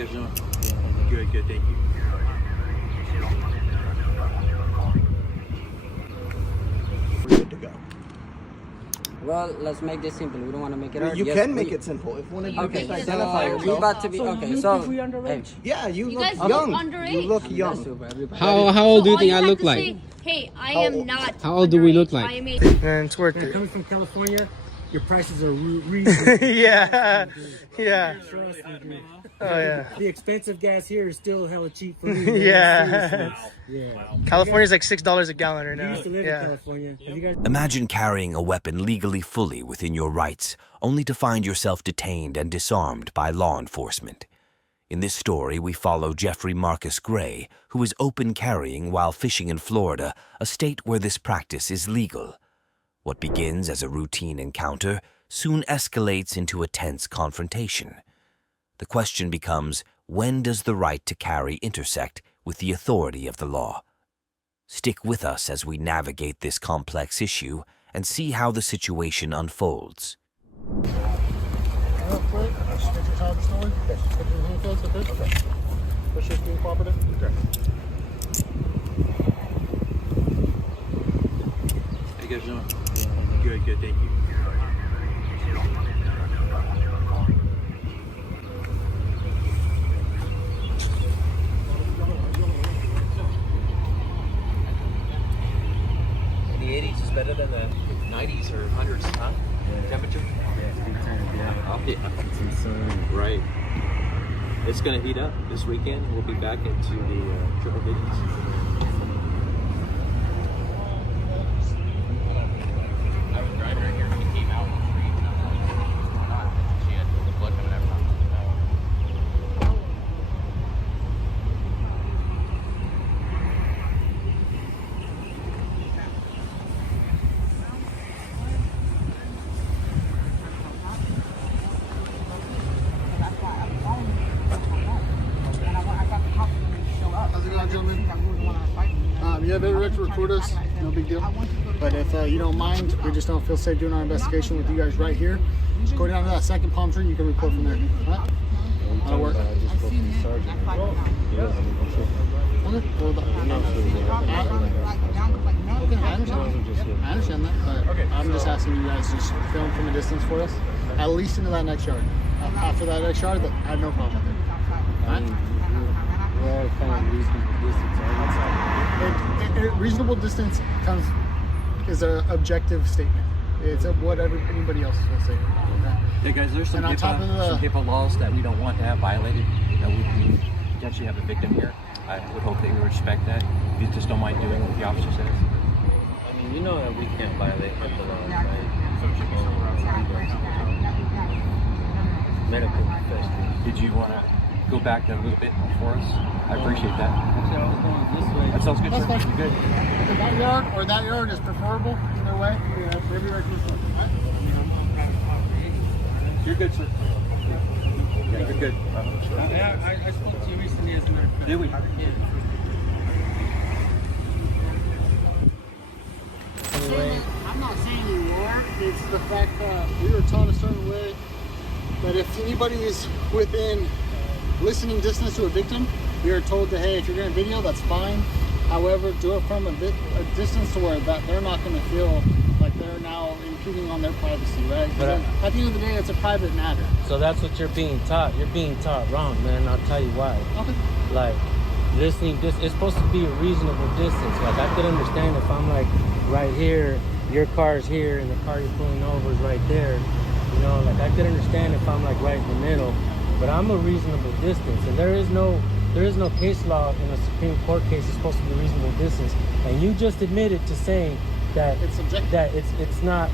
you guys doing? Good, thank you. We're good to go. Well, let's make this simple. We don't want to make it hard. You Yes, can make it simple. If one of you Okay, just so identify we yourself. about to be okay. So, hey, Yeah, you look guys look young. underage. You look that's young. super. Everybody. How old do you all think I have look to like? say, hey, I am not. How old do we look underage. like? I am a And it's worth Coming from California, your prices are reasonable. Yeah. Trust me, dude. Oh yeah. The expensive gas here is still hella cheap for me. Man. Yeah. Seriously. Yeah. California's like $6 a gallon right I now. used to live in California. Have you guys? Imagine carrying a weapon legally fully within your rights, only to find yourself detained and disarmed by law enforcement. In this story, we follow Jeffrey Marcus Gray, who is open carrying while fishing in Florida, a state where this practice is legal. What begins as a routine encounter soon escalates into a tense confrontation. The question becomes, when does the right to carry intersect with the authority of the law? Stick with us as we navigate this complex issue and see how the situation unfolds. How you guys doing? Good, thank you. The 80s is better than the 90s or 100s, huh? Temperature? It's insane. Right. It's going to heat up this weekend. We'll be back into the triple digits. I was driving right here and he came out on the street and I was like, what's going on? She had the blood coming out of her mouth. How's it going, gentlemen? Yeah, they're ready to record us. No big deal. But if you don't mind, we just don't feel safe doing our investigation with you guys right here. Just go down to that second palm tree. You can record from there. All right? That'll work. Okay. Well, I understand that. But I'm just asking you guys to just film from a distance for us. At least into that next yard. After that next yard, I have no problem with it. All right? Reasonable distance is an objective statement. It's what anybody else will say. Okay? Hey guys, there's some HIPAA laws that we don't want to have violated. That we potentially have a victim here. I would hope they would respect that. You just don't mind doing what the officer says. I mean, you know that we can't violate HIPAA laws, right? Medical professionals. Did you want to go back a little bit for us? I appreciate that. Actually, I was going this way. That sounds good, That's sir. fine. You're good. That yard or that yard is preferable either way. Maybe right to the front. You're good, sir. Yeah, you're good. I spoke to you recently as a matter of fact. Did we? I'm not saying you are. It's the fact that we were taught a certain way that if anybody is within listening distance to a victim, we are told that, hey, if you're going to video, that's fine. However, do it from a distance to where that they're not going to feel like they're now impeding on their privacy, right? But at the end of the day, it's a private matter. So that's what you're being taught. You're being taught wrong, man. I'll tell you why. Okay. Like, listening, it's supposed to be a reasonable distance. Like, I could understand if I'm like right here, your car's here, and the car you're pulling over is right there. You know, like I could understand if I'm like right in the middle, but I'm a reasonable distance, and there is no case law in a Supreme Court case is supposed to be a reasonable distance. And you just admitted to saying that It's subjective. that it's not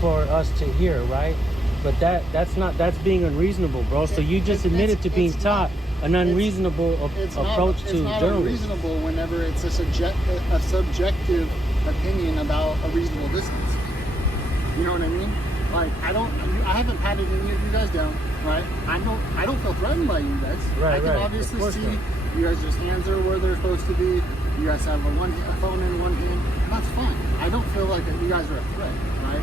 for us to hear, right? But that's being unreasonable, bro. So you just admitted to being taught an unreasonable approach to It's not journalism. unreasonable whenever it's a subjective opinion about a reasonable distance. You know what I mean? Like I haven't patted any of you guys down, right? I don't feel threatened by you guys. Right, I can right. obviously Of course see not. you guys' just hands are where they're supposed to be. You guys have a phone in one hand. That's fine. I don't feel like you guys are a threat, right?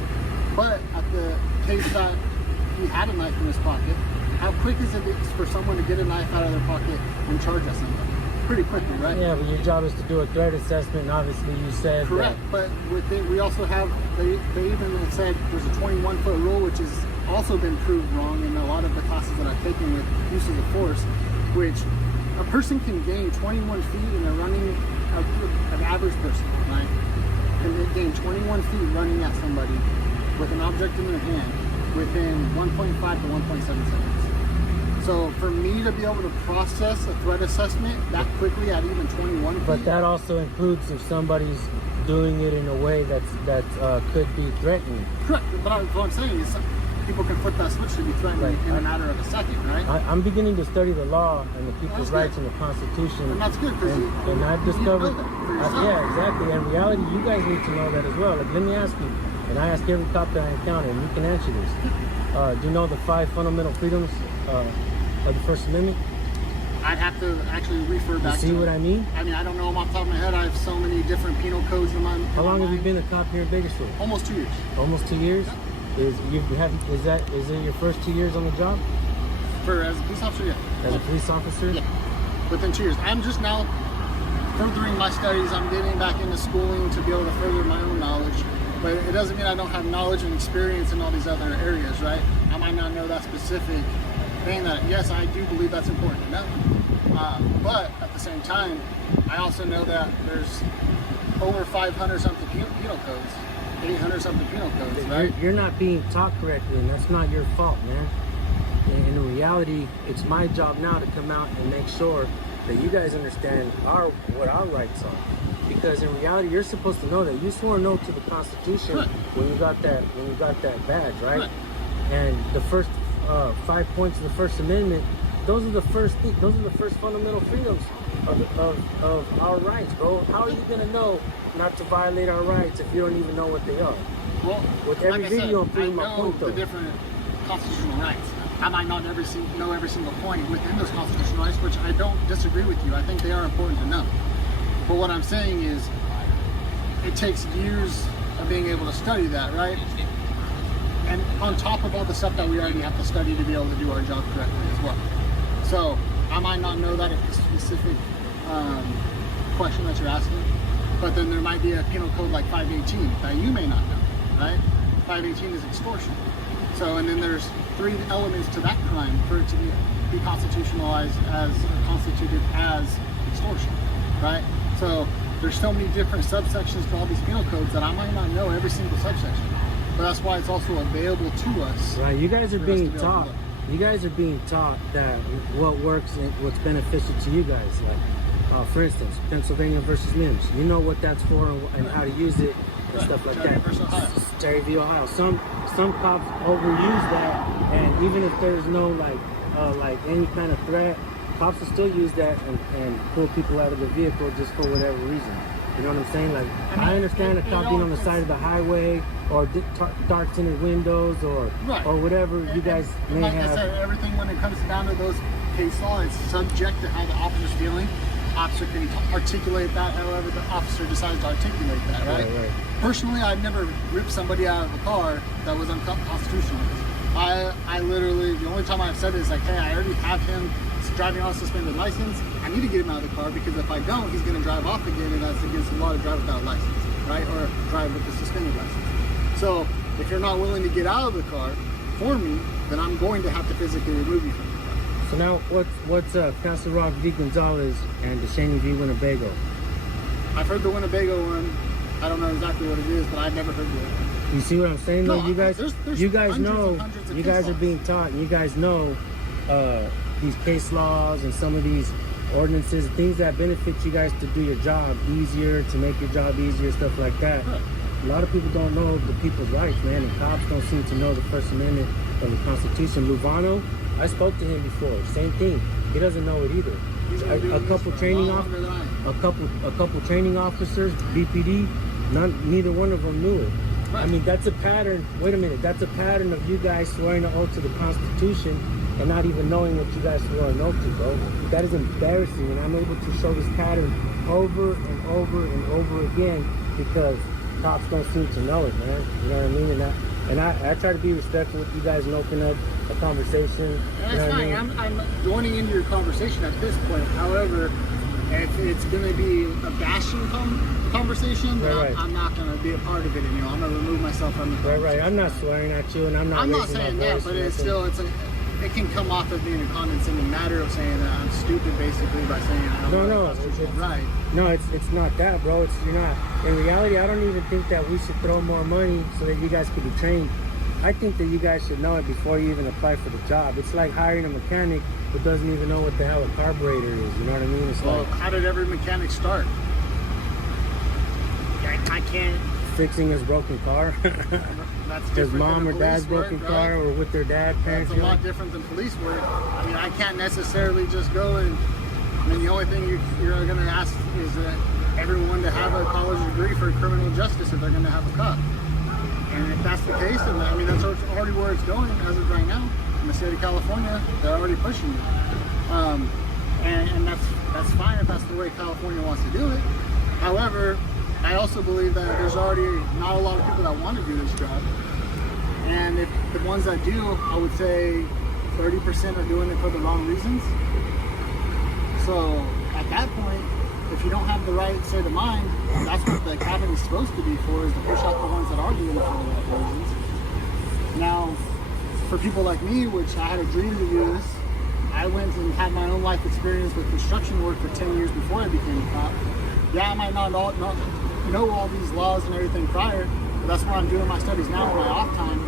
But at the case that he had a knife in his pocket, how quick is it for someone to get a knife out of their pocket and charge at somebody? Pretty quickly, right? Yeah, but your job is to do a threat assessment, and obviously you said correct. But with it, we also have, they even said there's a 21-foot rule, which has also been proved wrong in a lot of the classes that I've taken with uses of force, which a person can gain 21 feet in a running, an average person, right? And they gain 21 feet running at somebody with an object in their hand within 1.5 to 1.7 seconds. So for me to be able to process a threat assessment that quickly at even 21 feet. But that also includes if somebody's doing it in a way that could be threatening. Correct. But what I'm saying is people can flip that switch to be threatening in a matter of a second, right? I'm beginning to study the law and the people's rights and the Constitution. And that's good because and I've discovered, yeah, exactly. In reality, you guys need to know that as well. Like, let me ask you, and I ask every cop that I encounter, and you can answer this. Do you know the 5 fundamental freedoms of the First Amendment? I'd have to actually refer back to. See what I mean? I mean, I don't know them off the top of my head. I have so many different penal codes in my. How long have you been a cop here in Bakersfield? Almost 2 years. Almost 2 years. Is it your first 2 years on the job? As a police officer, yeah. As a police officer? Yeah. Within 2 years. I'm just now furthering my studies. I'm getting back into schooling to be able to further my own knowledge. But it doesn't mean I don't have knowledge and experience in all these other areas, right? I might not know that specific thing that, yes, I do believe that's important to know. But at the same time, I also know that there's over 500 something penal codes. 800 something penal codes, right? You're not being taught correctly, and that's not your fault, man. In reality, it's my job now to come out and make sure that you guys understand what our rights are. Because in reality, you're supposed to know that you swore no to the Constitution when you got that badge, right? And the first 5 points of the First Amendment, those are the first fundamental freedoms of our rights, bro. How are you gonna know not to violate our rights if you don't even know what they are? Well, with every like video, I'm I proving my know point, though. the different constitutional rights. I might not know every single point within those constitutional rights, which I don't disagree with you. I think they are important to know. But what I'm saying is, it takes years of being able to study that, right? And on top of all the stuff that we already have to study to be able to do our job correctly as well. So I might not know that if it's a specific question that you're asking, but then there might be a penal code like 518 that you may not know, right? 518 is extortion. So, and then there's 3 elements to that crime for it to be constitutionalized as, constituted as extortion, right? So there's so many different subsections to all these penal codes that I might not know every single subsection. But that's why it's also available to us. Right, you guys are being taught. You guys are being taught that what works and what's beneficial to you guys. Like, for instance, Pennsylvania versus Mims. You know what that's for and how to use it and stuff like that. Terry v. Ohio. Some cops overuse that, and even if there's no like any kind of threat, cops will still use that and pull people out of the vehicle just for whatever reason. You know what I'm saying? Like, I understand a cop being on the side of the highway or dark tinted windows or whatever you guys may like have. I said, everything when it comes down to those case law, it's subject to how the officer's feeling. Officer can articulate that however the officer decides to articulate that, right? Personally, I've never ripped somebody out of a car that was unconstitutional. I literally, the only time I've said it is like, hey, I already have him driving on a suspended license. I need to get him out of the car because if I don't, he's going to drive off again, and that's against the law to drive without a license, right? Or drive with a suspended license. So if you're not willing to get out of the car for me, then I'm going to have to physically remove you from the car. So now, what's Castle Rock v. Gonzalez and DeShaney v. Winnebago? I've heard the Winnebago one. I don't know exactly what it is, but I've never heard the other one. You see what I'm saying? No, though? You guys know, you guys are being taught, and you guys know these case laws and some of these ordinances, things that benefit you guys to do your job easier, to make your job easier, stuff like that. A lot of people don't know the people's rights, man, and cops don't seem to know the First Amendment of the Constitution. Luvano, I spoke to him before, same thing. He doesn't know it either. A couple training officers, BPD, neither one of them knew it. I mean, that's a pattern. Wait a minute, that's a pattern of you guys swearing an oath to the Constitution and not even knowing what you guys swore an oath to, bro. That is embarrassing, and I'm able to show this pattern over and over and over again because cops don't seem to know it, man. You know what I mean? And And I try to be respectful with you guys and open up a conversation. That's you know what I fine. mean? I'm joining into your conversation at this point. However, if it's going to be a bashing conversation, then Right. I'm not going to be a part of it anymore. I'm going to remove myself from the conversation. Right. I'm not swearing at you, and I'm not raising saying my that, voice but or it's nothing. still, it can come off as being a condescending matter of saying that I'm stupid, basically, by saying I don't know the Constitution right. No, it's not that, bro. You're not. In reality, I don't even think that we should throw more money so that you guys could be trained. I think that you guys should know it before you even apply for the job. It's like hiring a mechanic who doesn't even know what the hell a carburetor is. You know what I mean? It's Well, like, how did every mechanic start? I can't. fixing his broken car. That's His different mom than or the dad's police work, broken right? car, or with their dad, parents. That's a lot different than police work. I mean, I can't necessarily just go and, I mean, the only thing you're going to ask is everyone to have a college degree for criminal justice if they're going to have a cop. And if that's the case, then I mean, that's already where it's going as of right now. In the state of California, they're already pushing it. And that's fine if that's the way California wants to do it. However, I also believe that there's already not a lot of people that want to do this job. And if the ones that do, I would say 30% are doing it for the wrong reasons. So at that point, if you don't have the right state of mind, that's what the academy is supposed to be for, is to push out the ones that are doing it for the right reasons. Now, for people like me, which I had a dream to do this, I went and had my own life experience with construction work for 10 years before I became a cop. Yeah, I might not know all these laws and everything prior, but that's where I'm doing my studies now in my off time.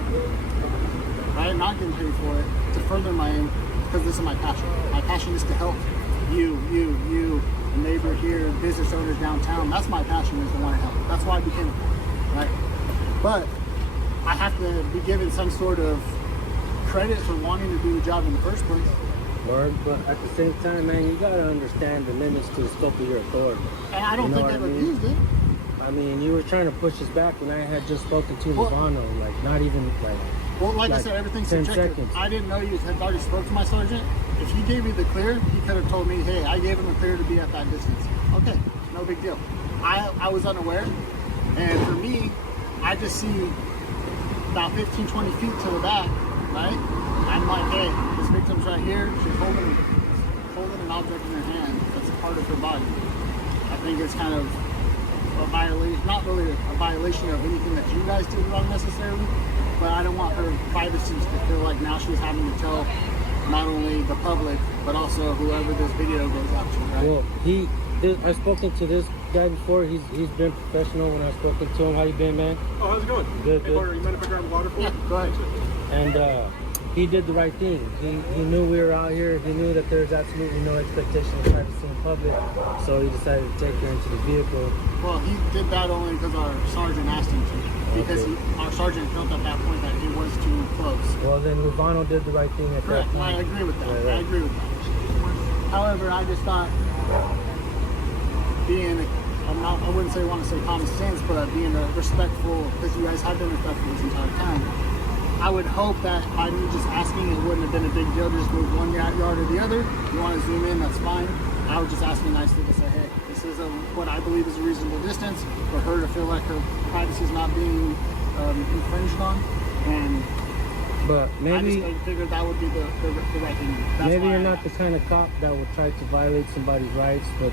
Right? Not getting paid for it, to further my aim, because this is my passion. My passion is to help you, the neighbor here, business owners downtown. That's my passion, is to want to help. That's why I became a cop, right? But I have to be given some sort of credit for wanting to do the job in the first place. But at the same time, man, you gotta understand the limits to the scope of your authority. And I don't think I've abused it. I mean, you were trying to push us back when I had just spoken to Luvano, like not even like. Well, like I said, everything's 10 subjective. seconds. I didn't know you had already spoke to my sergeant. If he gave me the clear, he could have told me, hey, I gave him the clear to be at that distance. Okay, no big deal. I was unaware, and for me, I just see about 15, 20 feet to the back, right? I'm like, hey, this victim's right here. She's holding an object in her hand that's a part of her body. I think it's kind of a violation, not really a violation of anything that you guys did wrong necessarily, but I don't want her privacy to feel like now she's having to tell not only the public, but also whoever this video goes out to, right? Well, I've spoken to this guy before. He's been professional when I've spoken to him. How you been, man? Oh, how's it going? Good. Hey, Porter, you mind if I grab water for you? Yeah, go ahead. And he did the right thing. He knew we were out here. He knew that there's absolutely no expectation of privacy in public, so he decided to take her into the vehicle. Well, he did that only because our sergeant asked him to. Because our sergeant felt at that point that it was too close. Well, then Luvano did the right thing at Correct. that point. I agree with that. Right. I agree with that. However, I just thought I wouldn't say want to say common sense, but being respectful, because you guys have been respectful this entire time. I would hope that by me just asking, it wouldn't have been a big deal to just move one yard or the other. If you want to zoom in, that's fine. I would just ask you nicely to say, hey, this is what I believe is a reasonable distance for her to feel like her privacy is not being infringed on. And But maybe I just figured that would be the right thing. maybe you're not the kind of cop that would try to violate somebody's rights, but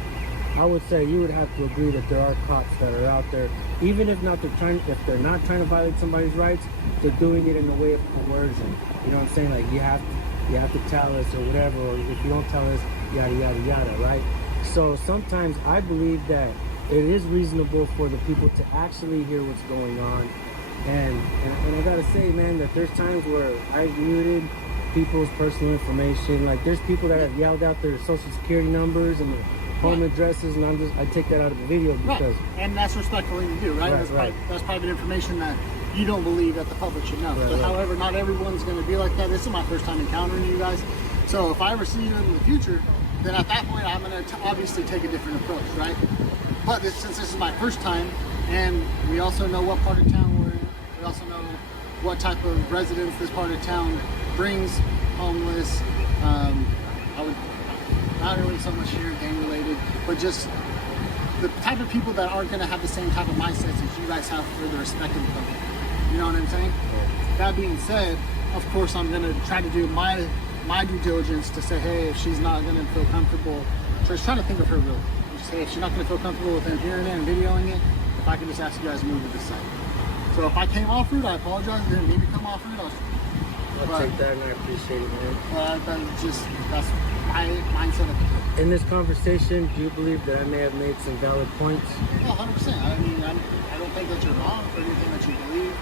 I would say you would have to agree that there are cops that are out there, even if they're not trying to violate somebody's rights, they're doing it in a way of coercion. You know what I'm saying? Like you have to tell us or whatever, or if you don't tell us, yada yada yada, right? So sometimes I believe that it is reasonable for the people to actually hear what's going on. And I gotta say, man, that there's times where I've muted people's personal information. Like there's people that have yelled out their social security numbers and their home addresses, and I take that out of the video because and that's respectful to do, right? That's private information that you don't believe that the public should know. However, not everyone's going to be like that. This is my first time encountering you guys, so if I ever see you in the future, then at that point I'm going to obviously take a different approach, right? But since this is my first time, and we also know what part of town we're in, we also know what type of residents this part of town brings, homeless, I would not really so much here gang related, but just the type of people that aren't going to have the same type of mindsets as you guys have for the respect of the public. You know what I'm saying? That being said, of course, I'm gonna try to do my due diligence to say, hey, if she's not gonna feel comfortable, so I was trying to think of her real. Just say, if she's not gonna feel comfortable with him hearing it and videoing it, if I could just ask you guys to move to this side. So if I came off route, I apologize. I didn't mean to come off route. I'll take that and I appreciate it, man. That's my mindset of it. In this conversation, do you believe that I may have made some valid points? Yeah, 100%. I mean, I don't think that you're wrong for anything that you believe.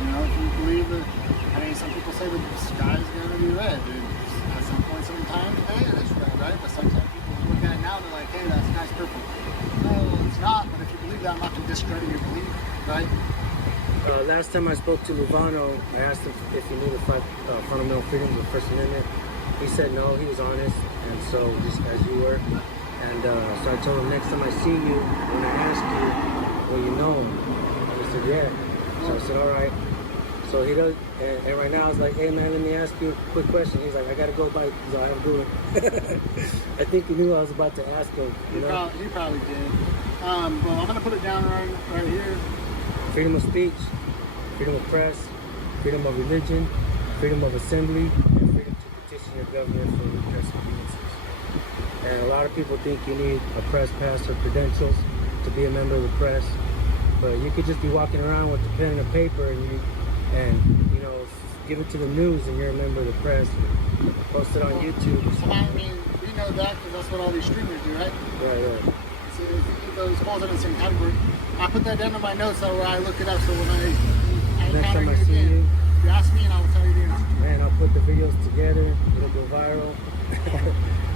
You know, if you believe that, I mean, some people say the sky's going to be red. At some point, sometime today, it is red, right? But sometimes people look at it now and they're like, hey, that sky's purple. No, it's not. But if you believe that, I'm not going to discredit your belief, right? Last time I spoke to Luvano, I asked him if he knew the five fundamental freedoms of the First Amendment. He said no, he was honest, and so just as you were. And so I told him, next time I see you, when I ask you, will you know him? And he said, yeah. So I said, all right. So he does, and right now I was like, hey man, let me ask you a quick question. He's like, I gotta go bite. He's like, I have to do it. I think he knew I was about to ask him. You know? He probably did. Well, I'm gonna put it down right here. Freedom of speech, freedom of press, freedom of religion, freedom of assembly, and freedom to petition your government for redress of grievances. And a lot of people think you need a press pass or credentials to be a member of the press, but you could just be walking around with a pen and a paper and you know, give it to the news and you're a member of the press. Post it on YouTube or something. I mean, we know that because that's what all these streamers do, right? Right. So if those falls in the same category. I put that down in my notes so I look it up so when I Next encounter time you I see again, you, ask me and I will tell you the answer. man, I'll put the videos together, it'll go viral.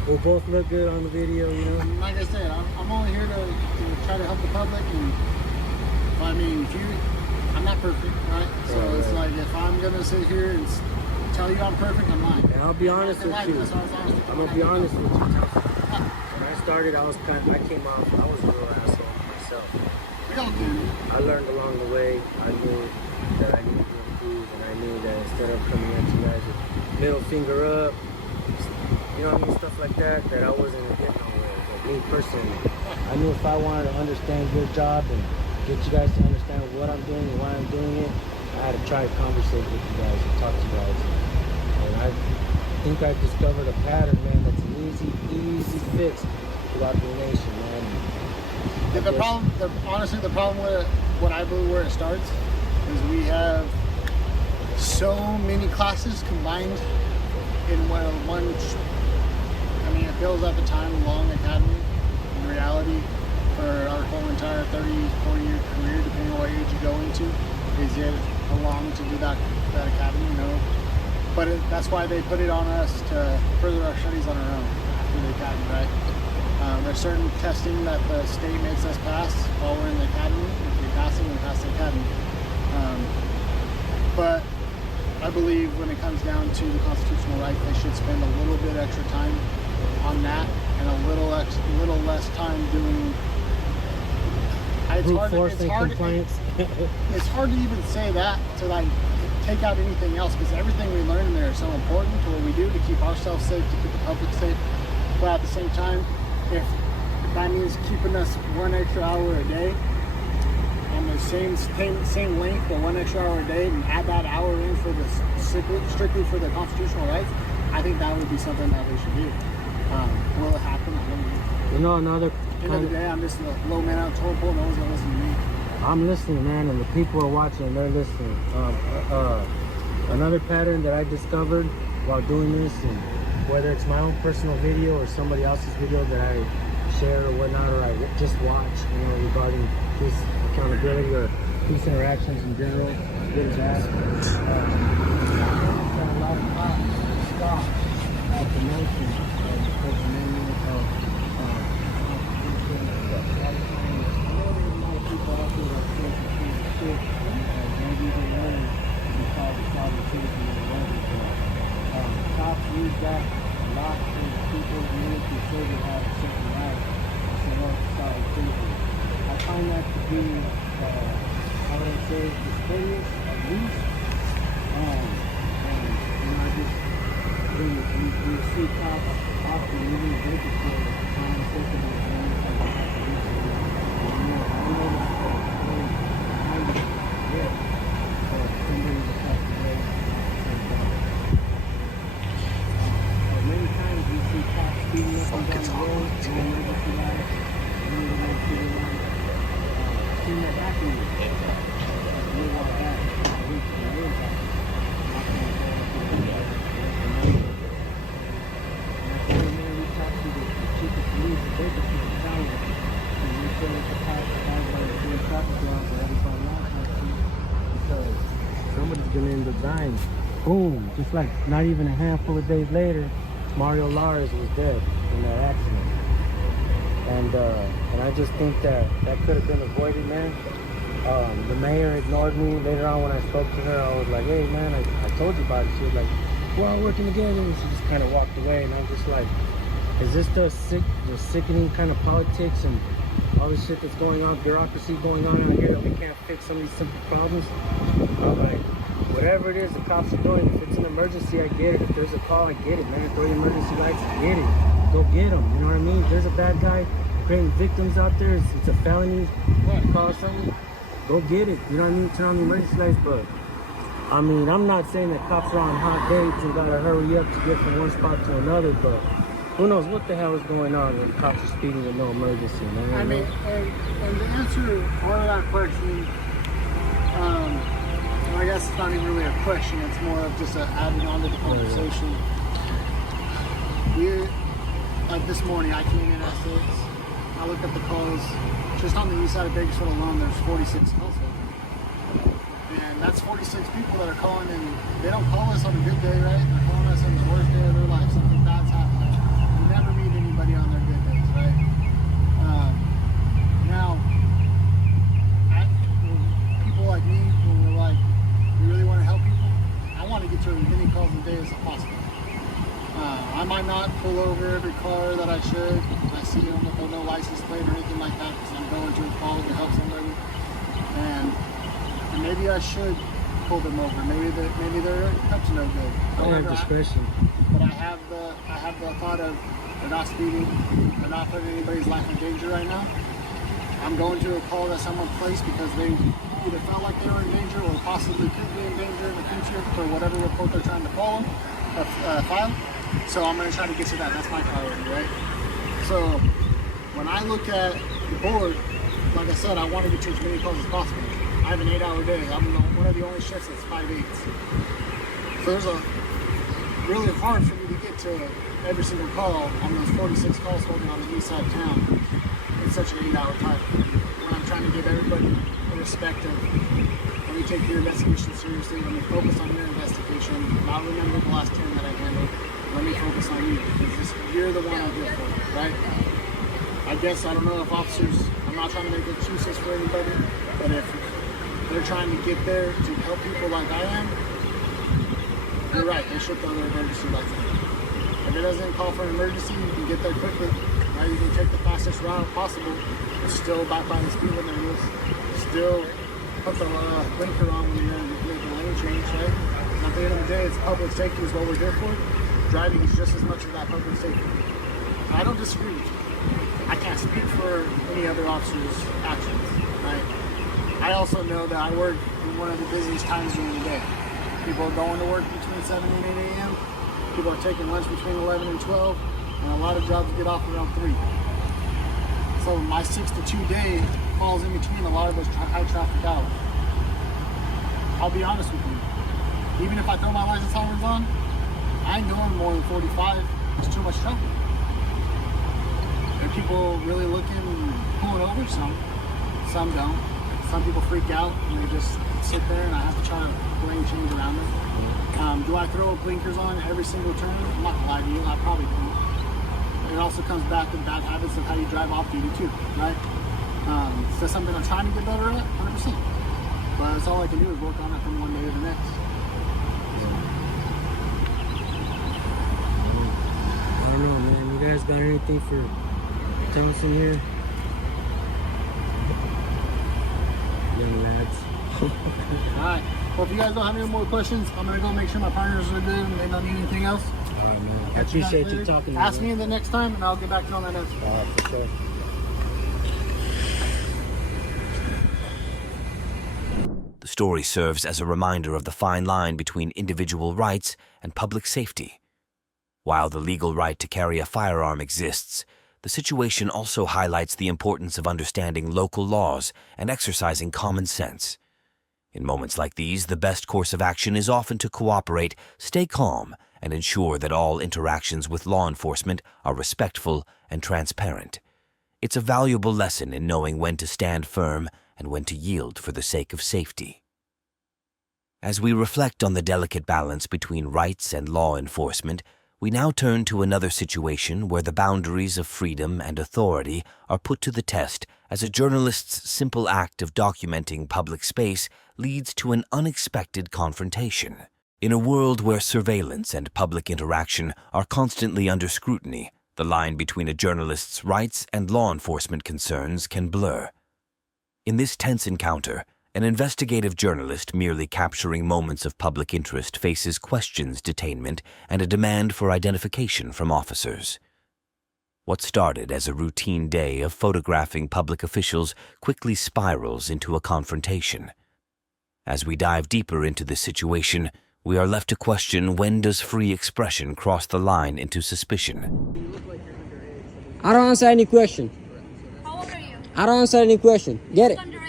We'll both look good on the video, you know? Like I said, I'm only here to try to help the public, and I mean, I'm not perfect, right? So it's like, if I'm gonna sit here and tell you I'm perfect, I'm lying. And I'll be honest with you. I'm gonna be honest with you. When I started, I came off, I was a real asshole myself. We all do. I learned along the way. I knew that I needed to improve, and I knew that instead of coming at you guys with middle finger up, you know what I mean, stuff like that, that I wasn't gonna get nowhere. But me personally, I knew if I wanted to understand your job and get you guys to understand what I'm doing and why I'm doing it, I had to try to conversate with you guys and talk to you guys. And I think I've discovered a pattern, man, that's an easy fix throughout the nation, man. Honestly, the problem with what I believe where it starts is we have so many classes combined in one. I mean, it feels at the time a long academy. In reality, for our whole entire 30, 40-year career, depending on what age you go into, is it long to do that academy? You know, but that's why they put it on us to further our studies on our own after the academy, right? There's certain testing that the state makes us pass while we're in the academy. If we pass it, we pass the academy. But I believe when it comes down to the constitutional right, they should spend a little bit extra time on that and a little less time doing. It's hard to even say that to like take out anything else, because everything we learn in there is so important to what we do to keep ourselves safe, to keep the public safe. But at the same time, if that means keeping us 1 extra hour a day on the same length, but 1 extra hour a day, and add that hour in for the strictly for the constitutional rights, I think that would be something that we should do. Will it happen? I don't know. You know, another End of the day, I'm just a low man out of total pole. No one's gonna listen to me. I'm listening, man, and the people are watching. They're listening. Another pattern that I discovered while doing this, and whether it's my own personal video or somebody else's video that I share or whatnot, or I just watch, you know, regarding peace accountability or peace interactions in general, good as that. A lot of cops stop at the notion of the First Amendment of cops use that a lot for people who say they have a certain right to help solve cases. I find that to be, how would I say, discourteous at least. And I just, we see cops often even if they could say, trying to take them somebody's gonna end up dying. Boom, just like not even a handful of days later, Mario Lars was dead in that accident. And I just think that could have been avoided, man. The mayor ignored me. Later on when I spoke to her, I was like, hey man, I told you about it. She was like, we're all working together. And she just kind of walked away, and I'm just like, is this the sickening kind of politics and all this shit that's going on, bureaucracy going on out here, that we can't fix some of these simple problems? I'm like, whatever it is the cops are doing, if it's an emergency, I get it. If there's a call, I get it, man. Throw the emergency lights, I get it. Go get them, you know what I mean? If there's a bad guy creating victims out there, it's a felony, call something, go get it, you know what I mean? Turn on the emergency lights. But I mean, I'm not saying that cops are on hot dates and gotta hurry up to get from one spot to another, but who knows what the hell is going on when cops are speeding with no emergency, man. I mean, and to answer part of that question, I guess it's not even really a question, it's more of just adding on to the conversation. Like this morning, I came in at 6, I looked at the calls, just on the east side of Bakersfield alone, there's 46 calls. And that's 46 people that are calling, and they don't call us on a good day, right? They're calling us on the worst day of their life, something bad's happening. You never meet anybody on their good days, right? Now, people like me, when we're like, we really want to help people, I want to get to as many calls a day as possible. I might not pull over every car that I should. I see them with no license plate or anything like that because I'm going to a call to help somebody. And maybe I should pull them over. Maybe their up's no good. However, discretion. But I have the thought of they're not speeding, they're not putting anybody's life in danger right now. I'm going to a call that someone placed because they either felt like they were in danger or possibly could be in danger in the future for whatever report they're trying to file. So I'm going to try to get to that. That's my priority, right? So when I look at the board, like I said, I want to get to as many calls as possible. I have an 8-hour day. I'm one of the only shifts that's 5/8. So there's really hard for me to get to every single call on those 46 calls holding on the east side of town in such an 8-hour time. When I'm trying to give everybody a respect of, let me take your investigation seriously, let me focus on your investigation, not remember the last 10 that I handled, let me focus on you, because you're the one I'm here for, right? I guess, I don't know if officers, I'm not trying to make excuses for anybody, but if they're trying to get there to help people like I am, you're right, they should throw their emergency lights on. If it doesn't call for an emergency, you can get there quickly, right? You can take the fastest route possible, but still abide by the speed limit rules, still put the blinker on when you're making a lane change, right? And at the end of the day, it's public safety is what we're here for. Driving is just as much of that public safety. I don't disagree with you. I can't speak for any other officer's actions, right? I also know that I work in one of the busiest times during the day. People are going to work between 7 and 8 a.m. People are taking lunch between 11 and 12, and a lot of jobs get off around 3. So my 6 to 2 day falls in between a lot of those high traffic hours. I'll be honest with you. Even if I throw my license sirens on, I ain't going more than 45. It's too much trouble. Are people really looking and pulling over? Some don't. Some people freak out and they just sit there, and I have to try to lane change around them. Do I throw blinkers on every single turn? I'm not gonna lie to you, I probably do. It also comes back to the bad habits of how you drive off duty too, right? Is that something I'm trying to get better at? 100%. But it's all I can do is work on it from one day to the next. I don't know, man. You guys got anything for Thompson here? Young lads. Alright. Well, if you guys don't have any more questions, I'm going to go make sure my partners are good and they don't need anything else. Alright, man. I appreciate you talking to me. Ask me the next time and I'll get back to you on that answer. Alright, for sure. The story serves as a reminder of the fine line between individual rights and public safety. While the legal right to carry a firearm exists, the situation also highlights the importance of understanding local laws and exercising common sense. In moments like these, the best course of action is often to cooperate, stay calm, and ensure that all interactions with law enforcement are respectful and transparent. It's a valuable lesson in knowing when to stand firm and when to yield for the sake of safety. As we reflect on the delicate balance between rights and law enforcement, we now turn to another situation where the boundaries of freedom and authority are put to the test as a journalist's simple act of documenting public space leads to an unexpected confrontation. In a world where surveillance and public interaction are constantly under scrutiny, the line between a journalist's rights and law enforcement concerns can blur. In this tense encounter, an investigative journalist merely capturing moments of public interest faces questions, detainment, and a demand for identification from officers. What started as a routine day of photographing public officials quickly spirals into a confrontation. As we dive deeper into this situation, we are left to question, when does free expression cross the line into suspicion? I don't answer any question. How old are you? I don't answer any question. Get it? Underage.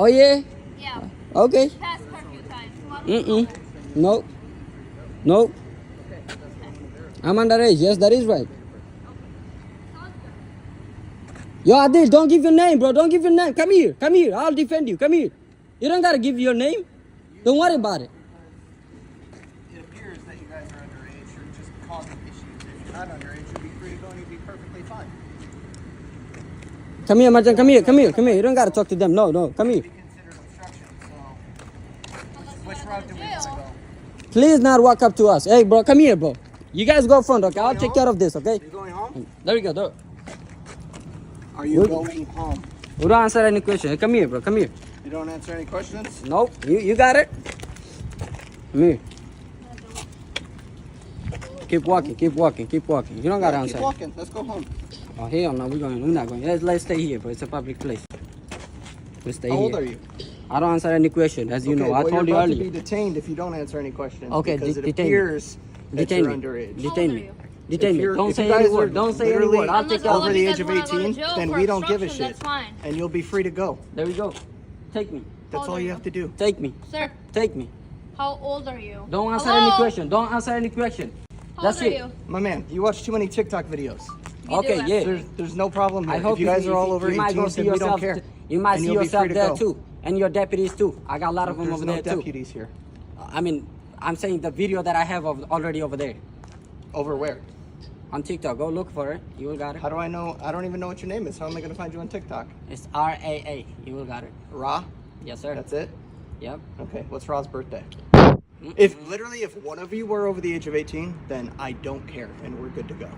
Oh yeah? Yeah. Okay. Past curfew time. Why don't you go? Nope. Nope. I'm underage. Yes, that is right. Yo, Audit, don't give your name, bro. Don't give your name. Come here. Come here. I'll defend you. Come here. You don't gotta give your name. Don't worry about it. It appears that you guys are underage. You're just causing issues. If you're not underage, you'll be free to go and you'll be perfectly fine. Come here, Martin. Come here. Come here. Come here. You don't gotta talk to them. No, no. Come here. Be considered obstruction. So, which route do we want to go? Please not walk up to us. Hey, bro. Come here, bro. You guys go front, okay? I'll take care of this, okay? You going home? There you go. There. Are you going home? We don't answer any question. Hey, come here, bro. Come here. You don't answer any questions? Nope. You got it. Come here. Keep walking. Keep walking. Keep walking. You don't gotta answer. Keep walking. Let's go home. Oh hell no, we're not going. Let's stay here, bro. It's a public place. We stay How here. old are you? I don't answer any question, as you know. I well, told you you're about earlier. to be detained if you don't answer any questions. Okay, because it detain me. appears that Detain you're me. underage. Detain me. Detain If me. you're- Don't if say you any guys word. are Don't say any literally word. I'll Unless take care all of over of the you age guys of wanna go to 18, jail then for we don't give a obstruction, shit. That's fine. And you'll be free to go. There we go. Take me. That's old all are you you? have to do. Take me. Sir, Take me. how old are you? Don't answer Hello? any question. Don't answer any question. How That's old are it. you? My man, you watch too many TikTok videos. You Okay, do yeah. actually. There's no problem here. I hope if you guys are all over you might 18, go see then we don't yourself. care. You might And see you'll be yourself free to there go. too, and your deputies too. I got a lot of them There's over no there too. deputies here. I mean, I'm saying the video that I have already over there Over where? on TikTok. Go look for it. You will got it. How do I know? I don't even know what your name is. How am I going to find you on TikTok? It's RAA. You will got it. Ra? Yes, sir. That's it? Yep. Okay, what's Ra's birthday? If one of you were over the age of 18, then I don't care and we're good to go.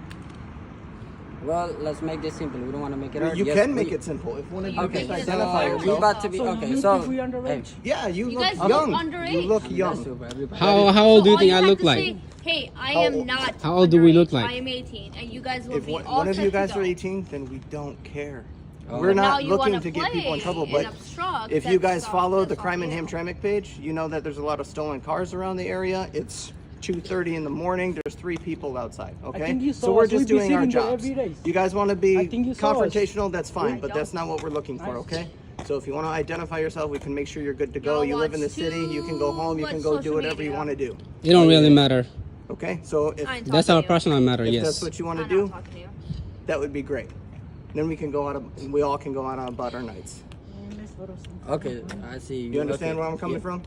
Well, let's make this simple. We don't want to make it hard. You Yes, can we- make it simple. If one of you Okay, can Make it so identify hard. we yourself. about to be okay. So hey, Yeah, you You look guys look young. underage. You look that's young. super, everybody. How old do you So think all I have look to like? say, hey, I How am old- not. How old do we look underage. like? I am 18, and you guys will If be one all of set you to guys go. are 18, then we don't care. Oh. We're Now not you looking wanna to get people in play trouble, and but obstruct, if you guys that's all- follow the that's all Crime and you. Hamtramck page, you know that there's a lot of stolen cars around the area. It's 2:30 in the morning. There's 3 people outside. Okay, think you so saw we're us. We just be doing our sitting there jobs. every day. You guys want to be I think you saw us. confrontational? That's fine, I but that's not what we're looking for. Okay. So if you want to identify yourself, we can make sure you're good to go. Y'all You live in the want city. You can go home. You to can go watch do social whatever you media. want to do. It don't really matter. Okay. So if I ain't That's talking our to you. personal matter, if yes. that's what you want to I'm do, not talking to you. that would be great. Then we can go out. We all can go out about our nights. Okay, I see. You understand okay. where I'm coming Yeah. from?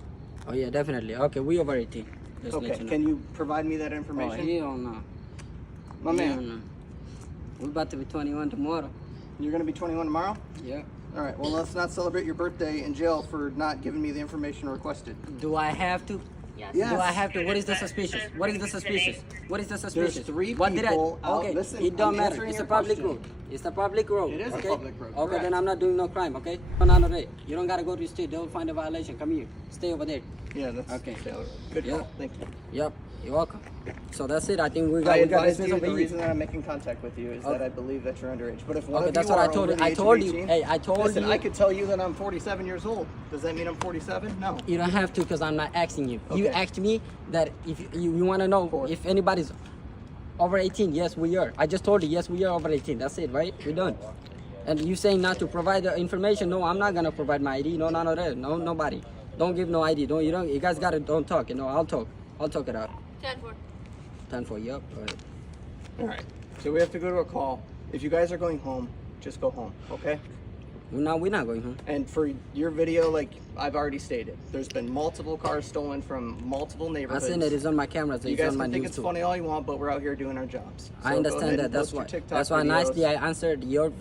Oh yeah, definitely. Okay, we over 18. Just Okay. let you know. Can you provide me that Oh, information? hell no. My Hell man, no. We're about to be 21 tomorrow. you're gonna be 21 tomorrow? Yeah. All right. Well, let's not celebrate your birthday in jail for not giving me the information requested. Do I have to? Yes. Yes. Do I have to? What is the suspicious? What is the suspicious? What is the suspicious? There's 3 what did I? people out- Okay, listen, it don't I'm matter. answering It's a your public question. road. It's a public road. It is a okay? public road, Okay, correct. then I'm not doing no crime. Okay? No, no, no. You don't gotta go to the street. They'll find a violation. Come here. Stay over there. Yeah, that's Okay. Good Yeah. call. Thank you. Yep. You're welcome. So that's it. I think we I got advise this you, over the here. reason that I'm making contact with you is that I believe that you're underage. But if one Okay, of that's you what I are told over you. the I age of told you. 18, Hey, I told listen, you. I could tell you that I'm 47 years old. Does that mean I'm 47? No. You don't have to, because I'm not asking you. You Okay. asked me that if you want to know if anybody's over 18. Yes, we are. I just told you, yes, we are over 18. That's it, right? We're done. And you saying not to provide the information? No, I'm not gonna provide my ID. No, none of that. No, nobody. Don't give no ID. Don't. You don't. You guys gotta. Don't talk. You know, I'll talk. I'll talk it out. 10-4. 10 for yup. Right. All right. So we have to go to a call. If you guys are going home, just go home, okay? No, we're not going home. And for your video, like I've already stated. There's been multiple cars stolen from multiple I neighborhoods. seen it. It's on my camera. So You it's guys on my can think news it's too. funny all you want, but we're out here doing our jobs. So I go understand ahead that. and That's post your why. TikTok That's why videos. nicely I answered your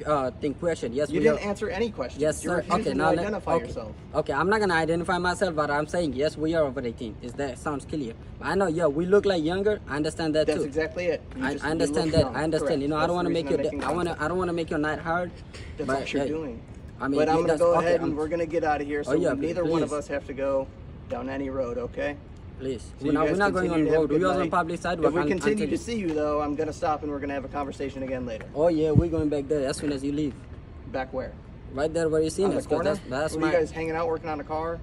question. Yes, You we didn't are. answer any questions. Yes, You're sir. refusing Okay, to now identify okay. yourself. Okay, I'm not gonna identify myself, but I'm saying yes, we are over 18. Is that sounds clear? I know, yeah, we look like younger. I understand that That's too. exactly it. You I you understand look that. young. I understand. Correct. You know, I That's don't want the to make reason your. I'm making I don't want to make your night hard. That's but, what you're yeah, doing. I mean, But I'm gonna go ahead and I'm- we're gonna get out of here, so yeah, neither one of please. us have to go down any road, okay? Please. So We're you not guys going continue on to have a road. good We're on night. public sidewalk. If we continue until to see you though, I'm gonna stop and we're gonna have a conversation again later. Oh yeah, we're going back there as soon as you leave. Back where? Right there where you seen On the us. 'cause corner? That's Were my. you guys hanging out working on a car?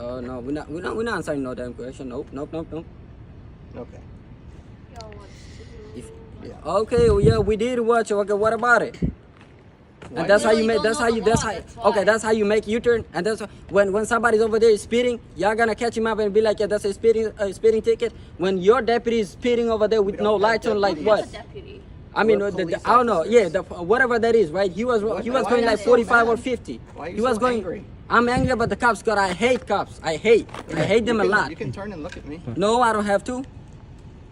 Oh no, we're not answering no damn question. Nope. Okay. Okay, well, yeah, we did watch. Okay, what about it? And that's how you make. That's how you. That's how you make U-turn. And that's when somebody's over there speeding, y'all gonna catch him up and be like, yeah, that's a speeding ticket. When your deputy is speeding over there with no lights on, like what? I mean, I don't know. Yeah, whatever that is, right? He was going like 45 or 50. Why are you He was so going. angry? I'm angry about the cops because I hate cops. I hate them a lot. You can turn and look at me. No, I don't have to.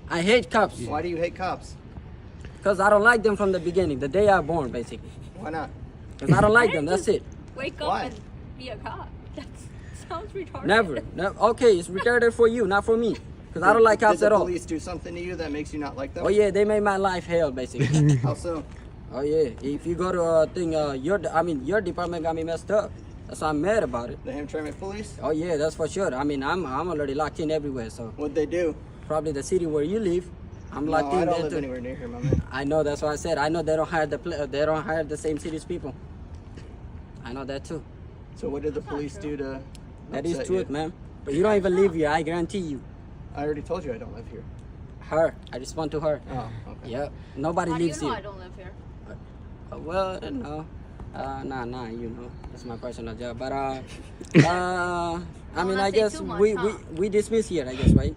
I hate cops. Why do you hate cops? Because I don't like them from the beginning, the day I was born, basically. Why not? Because I don't like them, that's it. Wake up Why? and be a cop. That sounds retarded. Never. Okay, it's retarded for you, not for me. Because I don't like cops Did at the all. police do something to you that makes you not like them? Oh yeah, they made my life hell, basically. How so? Oh yeah, if you go to your department got me messed up. That's why I'm mad about it. The Hamtramck police? Oh yeah, that's for sure. I mean, I'm already locked in everywhere, so. What'd they do? Probably the city where you live. I'm locked No, in I don't there live too. anywhere near here, my man. I know, that's why I said I know they don't hire the same city's people. I know that too. So what did the police do to That is upset truth, you? man. But you don't even live here, I guarantee you. I already told you I don't live here. Her. I respond to her. Oh, okay. Yep. Nobody How do you lives know here. I don't live here? Well, I don't know. Nah, you know. That's my personal job. But I mean, not I say guess too much, we huh? we dismiss here, I guess, right?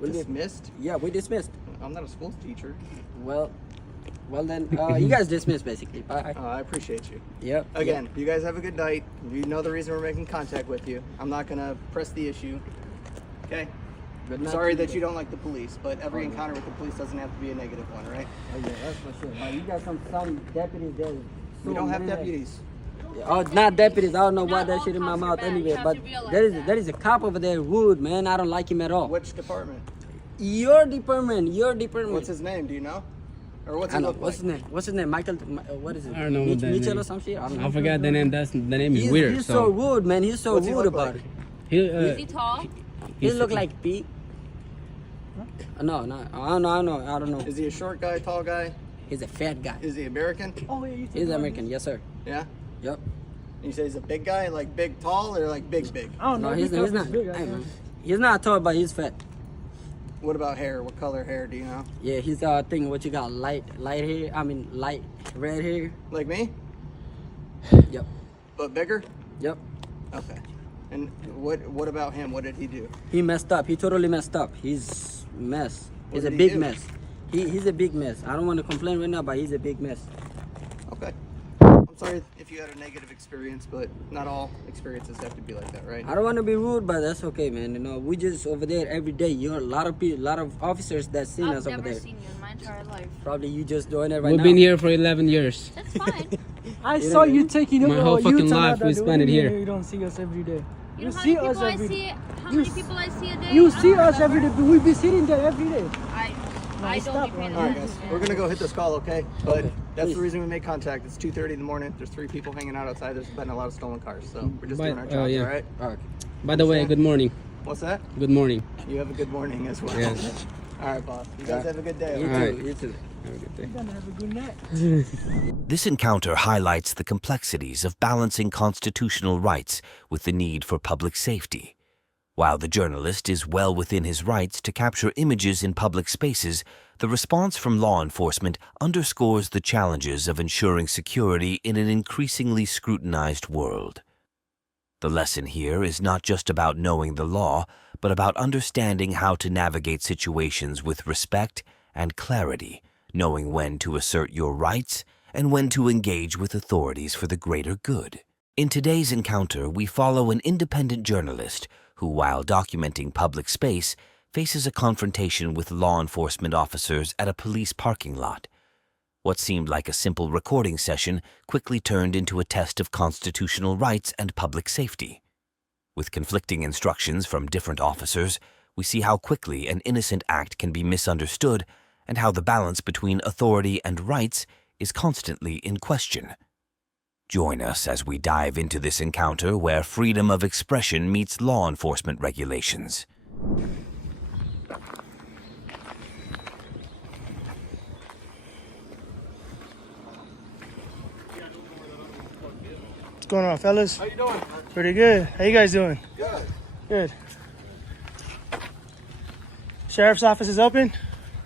Dismissed? Yeah, we dismissed. I'm not a school teacher. Well then, you guys dismissed basically. Bye. I appreciate you. Yep. Again, you guys have a good night. You know the reason we're making contact with you. I'm not gonna press the issue. Okay? Good I'm night sorry to that you. you don't like the police, but every encounter with the police doesn't have to be a negative one, right? Oh yeah, that's for sure. You got some deputies there. We don't have mad. deputies. Oh, not deputies. I don't know why Not that all shit in my cops are mouth bad. You anyway. have But to realize there is a cop over there, rude man. I don't like him at all. Which department? Your department. What's his name? Do you know? Or what's I he know. look What's like? his name? What's his name? Michael. What is it? I don't know what that Mitchell name or is. some shit. I don't know. I forgot the name. The name is He's, weird. he's so rude, man. He's so What's he rude look about like? He, Is he tall? it. He look like Pete. No, I don't know. Is he a short guy, tall guy? He's a fat guy. Is he American? Oh, yeah, you He's American, yes sir. Yeah? Yep. You say he's a big guy, like big tall, or like big? I don't know. No, he's not. Big, I Hey, guess. man. He's not tall, but he's fat. What about hair? What color hair do you know? Yeah, he's thing. What you got? Light hair. I mean, light red hair. Like me? Yep. But bigger? Yep. Okay. And what about him? What did he do? He messed up. He totally messed up. He's mess. He's What a did he big do? mess. He's a big mess. I don't want to complain right now, but he's a big mess. Okay. I'm sorry if you had a negative experience, but not all experiences have to be like that, right? I don't want to be rude, but that's okay, man. You know, we just over there every day. You're a lot of people, lot of officers that seen I've us over never there. seen you in my entire life. Probably you just doing it right We've now. been here for 11 years. That's fine. I saw you taking My whole fucking life we spent it here. You don't see us every day. You know how see many us people I every see? day. How You many s- people I see a day? You I see don't us every remember. day. We be sitting there every day. I don't stop, be paying All right, attention. guys. We're going to go hit this call, okay? But Okay, that's please. the reason we made contact. It's 2:30 in the morning. There's 3 people hanging out outside. There's been a lot of stolen cars. So we're just But- doing our jobs, yeah. all right? All right. By the way, good morning. What's that? Good morning. You have a good morning as well. Yes. All right, boss. You guys have a good day. You okay? too. Alright. You too. Have a good day. You're gonna have a good night. This encounter highlights the complexities of balancing constitutional rights with the need for public safety. While the journalist is well within his rights to capture images in public spaces, the response from law enforcement underscores the challenges of ensuring security in an increasingly scrutinized world. The lesson here is not just about knowing the law, but about understanding how to navigate situations with respect and clarity, knowing when to assert your rights and when to engage with authorities for the greater good. In today's encounter, we follow an independent journalist who, while documenting public space, faces a confrontation with law enforcement officers at a police parking lot. What seemed like a simple recording session quickly turned into a test of constitutional rights and public safety. With conflicting instructions from different officers, we see how quickly an innocent act can be misunderstood and how the balance between authority and rights is constantly in question. Join us as we dive into this encounter where freedom of expression meets law enforcement regulations. What's going on, fellas? How you doing? Pretty good. How you guys doing? Good. Good. Sheriff's office is open?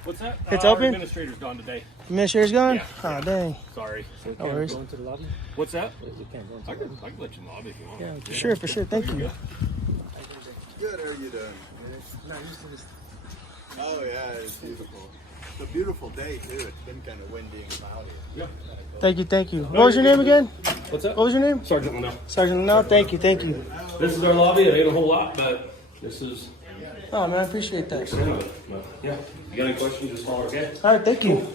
What's that? It's Our open? Administrator's gone today. Administrator's gone? Yeah. Oh, dang. Sorry. No worries. Go into the lobby? What's that? You can't go into I the can let you in the lobby if you want. Yeah, For sure. Thank you. Good, how are you doing? Oh yeah, it's beautiful. It's a beautiful day too. It's been kind of windy and cloudy. Yeah. Thank you. What was your name again? What's that? What was your name? Sergeant Linnell. Sergeant Linnell. Thank you. This is our lobby. It ain't a whole lot, but this is. Oh, man, I appreciate that. Yeah. You got any questions? Just holler, okay? All right, thank you.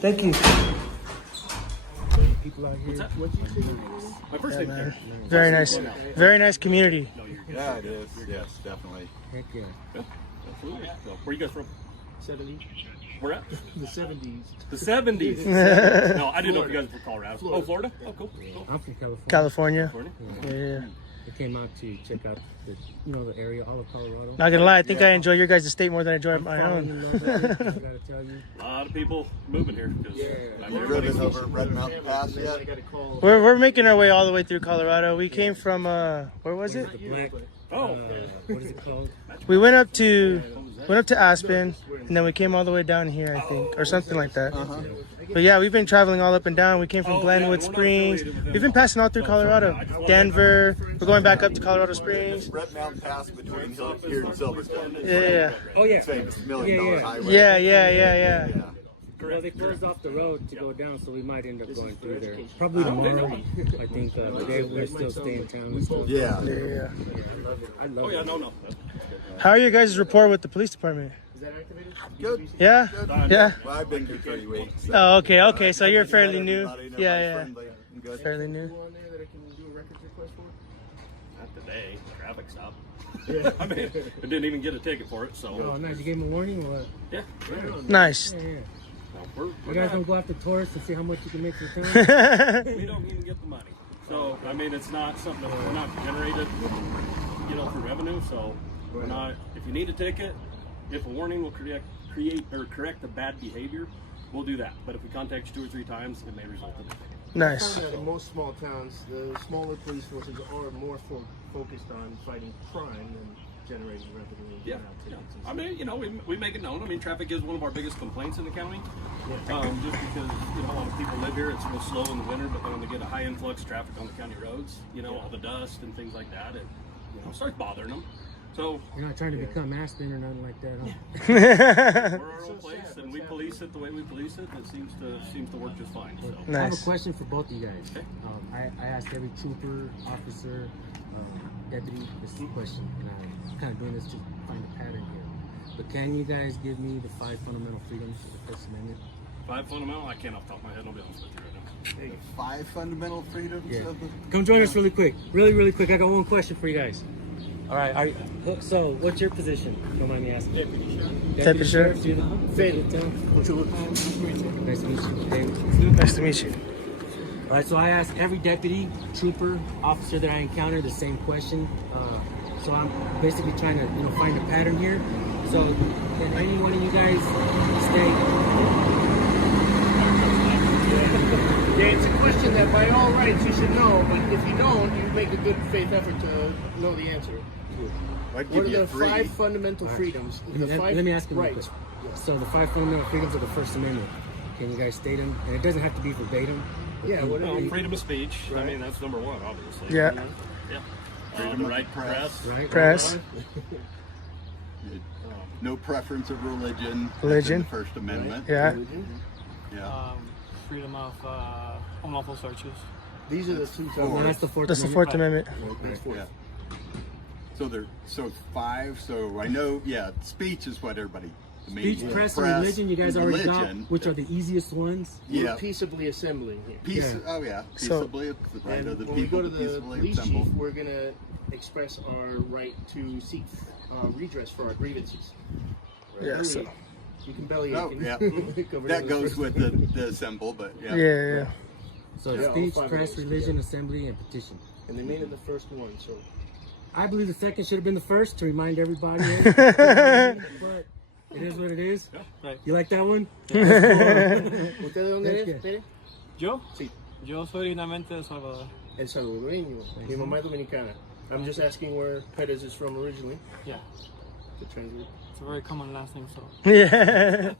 people out here. What's that? My first name is Very nice. Very nice community. Yeah, it is. Yes, definitely. Heck yeah. Absolutely. So, where you guys from? 70s. Where at? The 70s. The 70s. No, I didn't know if you guys were from Colorado. Oh, Florida? Oh, cool. I'm from California. Yeah. I came out to check out the, the area, all of Colorado. Not gonna lie, I think I enjoy your guys' state more than I enjoy my own. A lot of people moving here. Have you driven over Red Mountain Pass yet? We're making our way all the way through Colorado. We came from where was it? Oh, what is it called? We went up to Aspen, and then we came all the way down here, I think, or something like that. But yeah, we've been traveling all up and down. We came from Glenwood Springs. We've been passing all through Colorado. Denver. We're going back up to Colorado Springs. Red Mountain Pass between here and Silverstone. Yeah. Oh yeah. Famous $1 million highway. Yeah. Well, they closed off the road to go down, so we might end up going through there. Probably tomorrow. I think we're still staying in town. Yeah. I love it. No. How are your guys' rapport with the police department? Good. Yeah? Good. Yeah? Well, I've been here 30 weeks. So. Oh, okay. So you're fairly new. Yeah. Good. Fairly new. Not today. Traffic stop. I mean, I didn't even get a ticket for it, so. Oh, nice. You gave him a warning or what? Yeah. Nice. Yeah. We're You guys don't go after tourists and see how much you can make for the town? We don't even get the money. So, I mean, it's not something that we're not generated, for revenue. So, we're not, if you need a ticket, if a warning will correct the bad behavior, we'll do that. But if we contact you 2 or 3 times, it may result in a ticket. Nice. In most small towns, the smaller police forces are more focused on fighting crime than generating revenue. Yeah. I mean, we make it known. I mean, traffic is one of our biggest complaints in the county. Just because, a lot of people live here, it's real slow in the winter, but then when they get a high influx of traffic on the county roads, all the dust and things like that, it, starts bothering them. So you're not trying to become Aspen or nothing like that, huh? We're our own place, and we police it the way we police it. It seems to work just fine. So. Nice. I have a question for both of you guys. Okay. I asked every trooper, officer, deputy this question, and I'm kind of doing this to find a pattern here. But can you guys give me the 5 fundamental freedoms of the First Amendment? 5 fundamental? I can't off the top of my head. I'll be honest with you right now. 5 fundamental freedoms? Yeah. Come join us really quick. Really quick. I got one question for you guys. All right. So, what's your position? Don't mind me asking. Deputy Sheriff. Nice to meet you. David. Nice to meet you. All right. So I ask every deputy, trooper, officer that I encounter the same question. So I'm basically trying to, find a pattern here. So, can any one of you guys stay? Yeah, it's a question that by all rights you should know, but if you don't, you make a good faith effort to know the answer. What are the 5 fundamental freedoms? Let me ask you real quick. So the 5 fundamental freedoms of the First Amendment. Can you guys state them? And it doesn't have to be verbatim. Yeah. Freedom of speech. Right. I mean, that's number 1, obviously. Yeah. Freedom of right to press. Press. No preference of religion. Religion. The First Amendment. Yeah. Freedom of unlawful searches. These are the two. That's the Fourth That's the Amendment. Fourth Amendment. Yeah. So it's 5. So I know, yeah, speech is what everybody. The Speech, media, press, and religion. You guys already got, religion, which are the easiest ones. Yeah. We're peaceably assembling here. Oh yeah, So- peaceably. Right, And the when we people go to to the peacefully police assemble. chief, we're gonna express our right to seek redress for our grievances. Yeah, so- You can belly Oh ache yeah, and cover that the goes first with one. the assemble, but yeah. Yeah. So Yeah, all speech, 5 of press, those, religion, yeah. assembly, and petition. And they made it the first one, so. I believe the second should have been the first to remind everybody. But it is what it is. You like that one? ¿Usted de dónde Thank es, you. Pere? ¿Yo? Sí. Yo soy originalmente de Salvador. El salvadoreño. Mi mamá es dominicana. I'm just asking where Perez is from originally. Yeah. To translate. It's a very common last name, so. Yeah.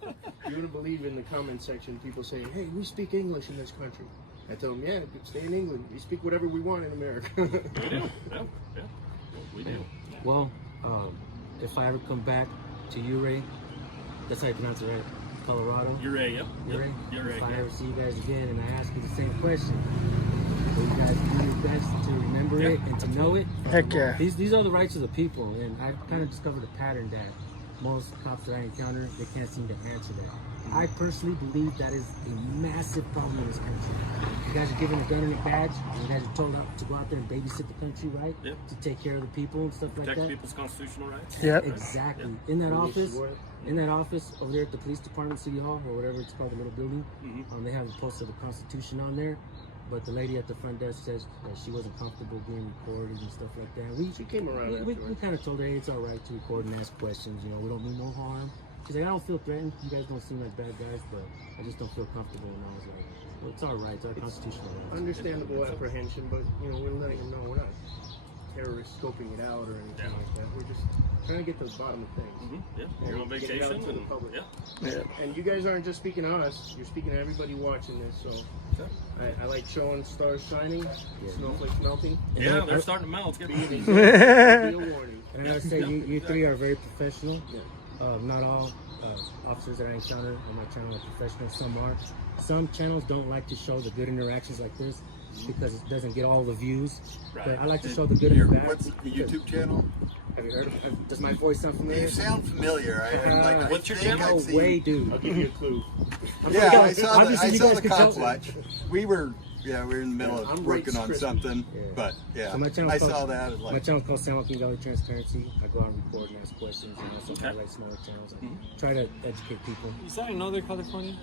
You wouldn't believe in the comment section people saying, hey, we speak English in this country. I tell them, yeah, stay in England. We speak whatever we want in America. We do. Yeah. We do. Well, if I ever come back to Uray, that's how you pronounce it, right? Colorado. Uray, yeah. Uray. Uray, If I yeah. ever see you guys again and I ask you the same question, will you guys do your best to remember it and to know it? Heck yeah. These are the rights of the people, and I've kind of discovered a pattern that most cops that I encounter, they can't seem to answer that. I personally believe that is a massive problem in this country. You guys are given a gun and a badge, and you guys are told to go out there and babysit the country, right? Yep. To take care of the people and stuff Protect like that. people's constitutional rights. Yep. Exactly. In that office over there at the police department, City Hall, or whatever it's called, the little building, they have a poster of the Constitution on there. But the lady at the front desk says that she wasn't comfortable being recorded and stuff like that. She came around We afterwards. kind of told her, hey, it's all right to record and ask questions. You know, we don't mean no harm. She's like, I don't feel threatened. You guys don't seem like bad guys, but I just don't feel comfortable. And I was like, well, it's all right. It's our constitutional rights. Understandable apprehension, but you know, we're letting them know we're not terrorists scoping it out or anything like that. We're just trying to get to the bottom of things. Yeah. And You're on get it out vacation. to the And, public. yeah. And you guys aren't just speaking to us, you're speaking to everybody watching this, so I like showing stars shining, snowflakes melting. Yeah, they're starting to melt. It's getting Be a warning. And I gotta say, you three are very professional. Not all officers that I encounter on my channel are professional. Some are. Some channels don't like to show the good interactions like this because it doesn't get all the views. Right. But I like to show the good and the bad. What's the YouTube channel? Have you heard of it? Does my voice sound familiar? You sound familiar. What's your think channel? I've No seen- way, dude. I'll give you a clue. Yeah, I saw Obviously, you guys the can cop tell- watch. We were in the middle I'm of right working on script. something, Yeah. but yeah, So my channel's I called- saw that. It's My like, channel's called San Joaquin Valley Transparency. I go out and record and ask questions and also highlight smaller channels and try to educate people. Is that in Northern California?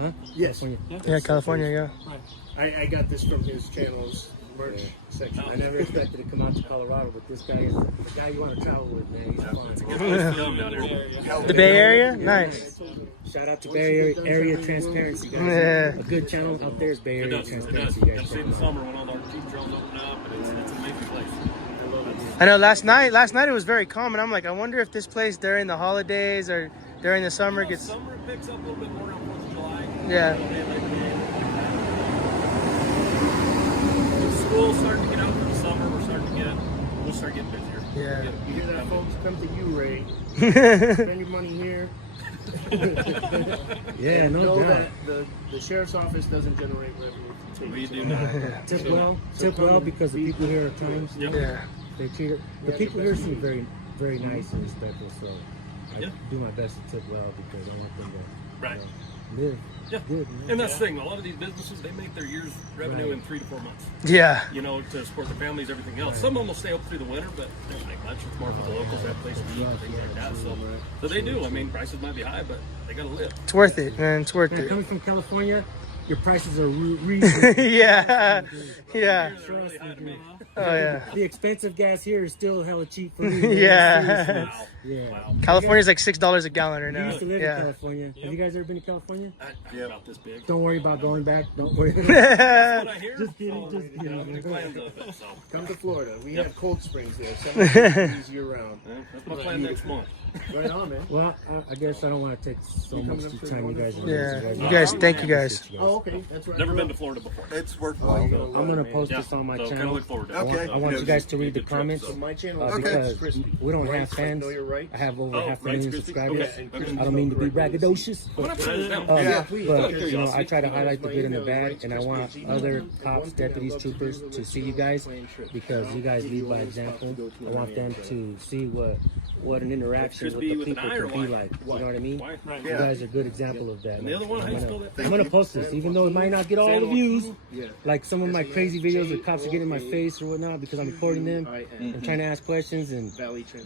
Huh? Yes. California. Yeah, California, yeah. Right. I got this from his channel's merch section. I never expected to come out to Colorado, but this guy is the guy you want to travel with, man. He's fun. It's a good place to film down here. The Bay Area? Nice. Shout out to Bay Area Transparency, guys. Yeah. A good channel out there is Bay It Area does. It does. Transparency, You'll guys. see in the summer when all the Jeep trails open up, and it's an amazing place. I know last night it was very calm, and I'm like, I wonder if this place during the holidays or during the summer gets. Summer it picks up a little bit more around 4th of July. Yeah. School's starting to get out for the summer. We'll start getting busier. Yeah. You hear that, folks? Come to you, Ray. Spend your money here. Yeah, no know doubt. that the sheriff's office doesn't generate revenue. from We tickets. do not. Tip well because the people here at times Yeah. they treat it. The people here seem very, very nice and respectful. So I Yeah. do my best to tip well because I want them to Right. live Yeah. good. Man. And that's the thing. A lot of these businesses, they make their year's revenue in 3 to 4 months. Yeah. You know, to support their families, everything else. Some of them will stay open through the winter, but they don't make much. It's more for the locals that have place to eat and things like that. So they do. I mean, prices might be high, but they got to live. It's worth it, man. It's worth Man, it. coming from California, your prices are reasonable. Yeah. Yeah. They're really high to me. Oh, yeah. The expensive gas here is still hella cheap for me. man. Yeah. Seriously. Yeah. Wow. California's like $6 a gallon right You now. used to live in Yeah. California. Have you guys ever been to California? About this big. Don't worry about going back. Don't worry. That's what I hear. Just kidding. So, Just you know, kidding. big plans of it. So Come to Florida. We Yep. have cold springs there. 7 degrees year round. that's my plan next month. Right on, man. Well, I guess I don't want to take so much of the time you guys are Yeah, you guys, thank you guys. Oh, okay. That's right. Never been to Florida before. It's worthwhile. I'm gonna post this on my So kinda channel. look forward to it. Okay. I want you guys to read the comments My channel because we don't have fans. I have over half a million subscribers. I don't mean to be braggadocious, but, but you know, I try to highlight the good and the bad, and I want other cops, deputies, troopers to see you guys because you guys lead by example. I want them to see what an interaction with the people can be like. You know what I mean? You guys are a good example of that. And the other one, how you spell that? I'm gonna post this, even though it might not get all the views. Like some of my crazy videos where cops are getting in my face or whatnot because I'm recording them and trying to ask questions,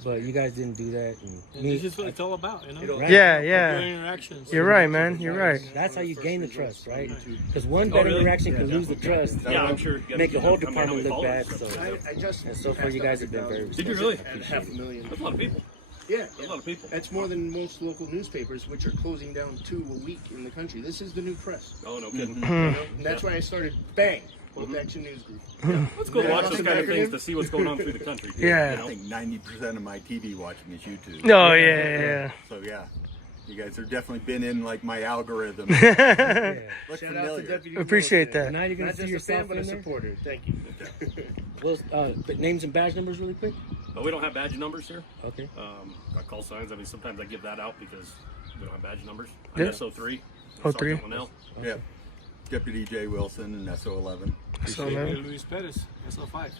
but you guys didn't do that. And This is what it's all about, you know? Right? Yeah, Good yeah. interactions. You're right, man. You're right. That's how you gain the trust, right? Because one bad interaction can lose the trust. Yeah, I'm sure. Make the whole I mean, department how look many bad. followers? And so far, you guys have been very Did you really? And 500,000. That's a lot of people. Yeah, That's a lot of people. that's more than most local newspapers, which are closing down 2 a week in the country. This is the new press. Oh, no kidding. You know? And that's why I started Bang, Bolt Action News Group. Let's go watch those kind of things to see what's going on through the country. Yeah. You I know? think 90% of my TV watching is YouTube. Oh, yeah. So yeah, you guys have definitely been in like my algorithm. Yeah. Look Shout out to familiar. Deputy Appreciate Wilson. that. Now you're gonna Not see just a yourself fan, but a in there. supporter. Thank you. Well, names and badge numbers really quick. But we don't have badge numbers here. Okay. Got call signs. I mean, sometimes I give that out because we don't have badge numbers. Yeah. I'm SO3. Oh, 3. Sergeant Linnell. Yeah. Deputy J. Wilson and SO11. So, man, Luis Perez, SO5.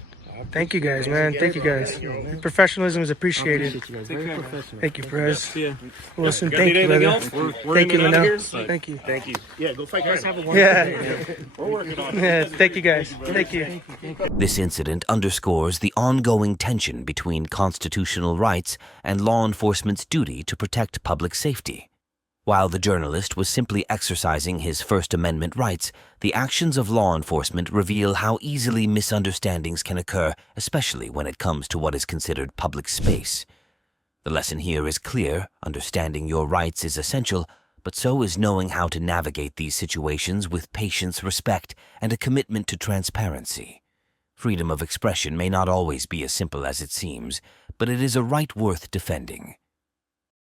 thank you guys, man. Thank you guys. Your professionalism is appreciated. Very professional. Thank you, Perez. See ya. Wilson, You got thank you, anything brother. else? We're Thank in you, and out of Linnell. here. Thank you. Thank you. Yeah, go fight guys. Have a Yeah. We're working on it. Yeah, thank you guys. Thank you. This incident underscores the ongoing tension between constitutional rights and law enforcement's duty to protect public safety. While the journalist was simply exercising his First Amendment rights, the actions of law enforcement reveal how easily misunderstandings can occur, especially when it comes to what is considered public space. The lesson here is clear: understanding your rights is essential, but so is knowing how to navigate these situations with patience, respect, and a commitment to transparency. Freedom of expression may not always be as simple as it seems, but it is a right worth defending.